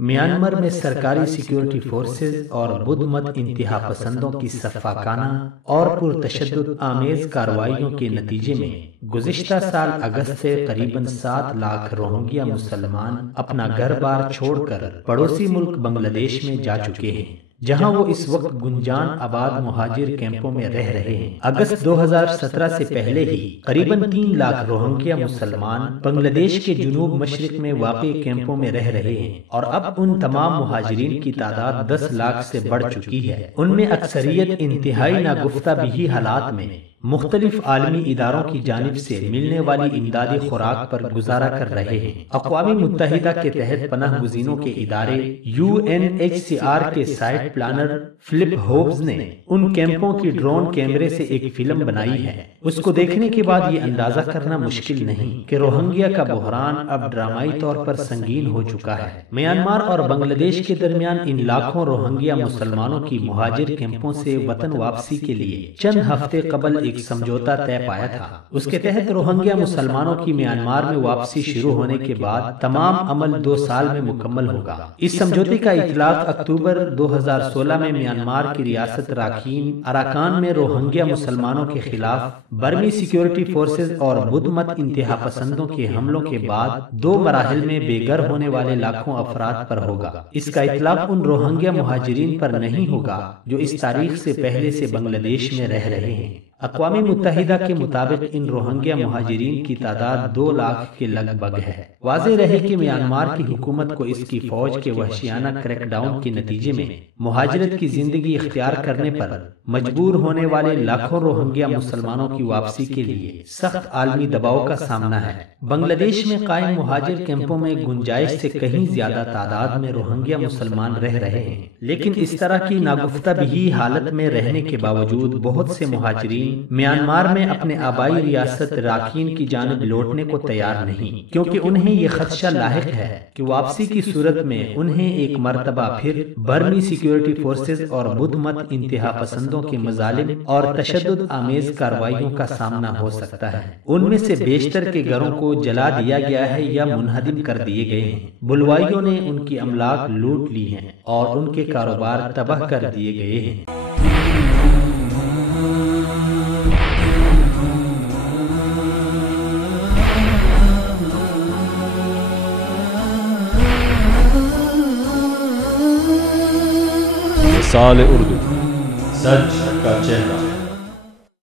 Myanmar میں سرکاری security forces اور بدھ مت انتہا پسندوں کی سفاکانہ اور پرتشدد آمیز کارروائیوں کے نتیجے میں گزشتہ سال اگست سے قریباً 7 لاکھ روہنگیا مسلمان اپنا گھر بار چھوڑ کر پڑوسی ملک بنگلہ دیش میں جا چکے ہیں، جہاں وہ اس وقت گنجان آباد مہاجر کیمپوں میں رہ رہے ہیں۔ اگست 2017 سے پہلے ہی قریباً 3 لاکھ روہنگیا مسلمان بنگلہ دیش کے جنوب مشرق میں واقع کیمپوں میں رہ رہے ہیں، اور اب ان تمام مہاجرین کی تعداد 10 لاکھ سے بڑھ چکی ہے۔ ان میں اکثریت انتہائی ناگفتہ بھی حالات میں مختلف عالمی اداروں کی جانب سے ملنے والی امدادی خوراک پر گزارا کر رہے ہیں۔ اقوام متحدہ کے تحت پناہ گزینوں کے ادارے UNHCR کے سائٹ پلانر فلپ ہوبز نے ان کیمپوں کی ڈرون کیمرے سے ایک فلم بنائی ہے۔ اس کو دیکھنے کے بعد یہ اندازہ کرنا مشکل نہیں کہ روہنگیا کا بحران اب ڈرامائی طور پر سنگین ہو چکا ہے۔ میانمار اور بنگلہ دیش کے درمیان ان لاکھوں روہنگیا مسلمانوں کی مہاجر کیمپوں سے وطن واپسی کے لیے چند ہفتے قبل ایک سمجھوتا طے پایا تھا۔ اس کے تحت روہنگیا مسلمانوں کی میانمار میں واپسی شروع ہونے کے بعد تمام عمل 2 سال میں مکمل ہوگا۔ اس سمجھوتے کا اطلاق اکتوبر 2016 میں میانمار کی ریاست راکھین اراکان میں روہنگیا مسلمانوں کے خلاف برمی سیکیورٹی فورسز اور بدھ مت انتہا پسندوں کے حملوں کے بعد 2 مراحل میں بے گھر ہونے والے لاکھوں افراد پر ہوگا۔ اس کا اطلاق ان روہنگیا مہاجرین پر نہیں ہوگا جو اس تاریخ سے پہلے سے بنگلہ دیش میں رہ رہے ہیں۔ اقوام متحدہ کے مطابق ان روہنگیا مہاجرین کی تعداد 2 لاکھ کے لگ بھگ ہے۔ واضح رہے کہ میانمار کی حکومت کو اس کی فوج کے وحشیانہ کریک ڈاؤن کے نتیجے میں مہاجرت کی زندگی اختیار کرنے پر مجبور ہونے والے لاکھوں روہنگیا مسلمانوں کی واپسی کے لیے سخت عالمی دباؤ کا سامنا ہے۔ بنگلہ دیش میں قائم مہاجر کیمپوں میں گنجائش سے کہیں زیادہ تعداد میں روہنگیا مسلمان رہ رہے ہیں، لیکن اس طرح کی ناگفتہ بھی حالت میں رہنے کے باوجود بہت سے مہاجرین میانمار میں اپنے آبائی ریاست راکھین کی جانب لوٹنے کو تیار نہیں، کیونکہ انہیں یہ خدشہ لاحق ہے کہ واپسی کی صورت میں انہیں ایک مرتبہ پھر برمی سیکیورٹی فورسز اور بدھ مت انتہا پسندوں کے مظالم اور تشدد آمیز کارروائیوں کا سامنا ہو سکتا ہے۔ ان میں سے بیشتر کے گھروں کو جلا دیا گیا ہے یا منہدم کر دیے گئے ہیں۔ بلوائیوں نے ان کی املاک لوٹ لی ہیں اور ان کے کاروبار تباہ کر دیے گئے ہیں۔ مثال اردو، سچ کا چہرہ۔